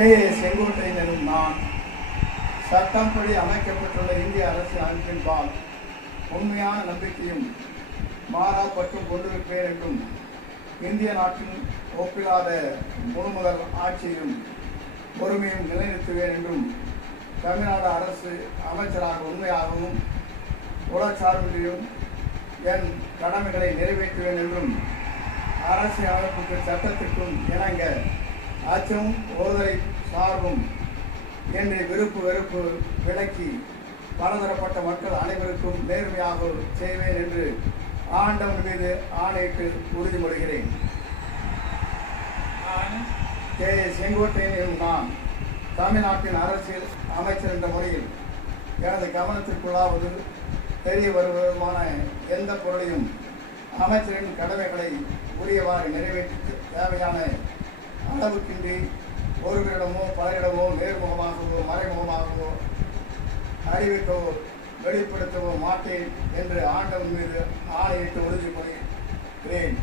செங்கோட்டையன் எனும் நான் சட்டப்படி அமைக்கப்பட்டுள்ள இந்திய அரசின் அமைப்பின்பால் உண்மையான நம்பிக்கையும் மாறா பற்றும் கொண்டிருப்பேன் என்றும் இந்திய நாட்டின் ஒப்பில்லாத முழுமுதல் ஆட்சியும் பொறுமையும் நிலைநிறுத்துவேன் என்றும் தமிழ்நாடு அரசு அமைச்சராக உண்மையாகவும் உளச்சார்பின்றியும் என் கடமைகளை நிறைவேற்றுவேன் என்றும் அரசியல் அமைப்புக்கு சட்டத்திற்கும் இணங்க அச்சம் ஒருதலை சார்பும் என்று விருப்பு வெறுப்பு விலக்கி பலதரப்பட்ட மக்கள் அனைவருக்கும் நேர்மையாக செய்வேன் என்று ஆண்டவன் மீது ஆணையிட்டு உறுதிமொழிகிறேன். செங்கோட்டையன் எனும் நான் தமிழ்நாட்டின் அரசியல் அமைச்சர் என்ற முறையில் எனது கவனத்திற்குள்ளாவது தெரிய வருவதுமான எந்த பொருளையும் அமைச்சரின் கடமைகளை உரியவாறு நிறைவேற்றி தேவையான அளவுக்கின்றி ஒருவரிடமோ பலரிடமோ நேர்முகமாகவோ மறைமுகமாகவோ அறிவிக்கவோ வெளிப்படுத்தவோ மாட்டேன் என்று ஆண்டவன் மீது ஆணையிட்டு உறுதிமொழிகிறேன்.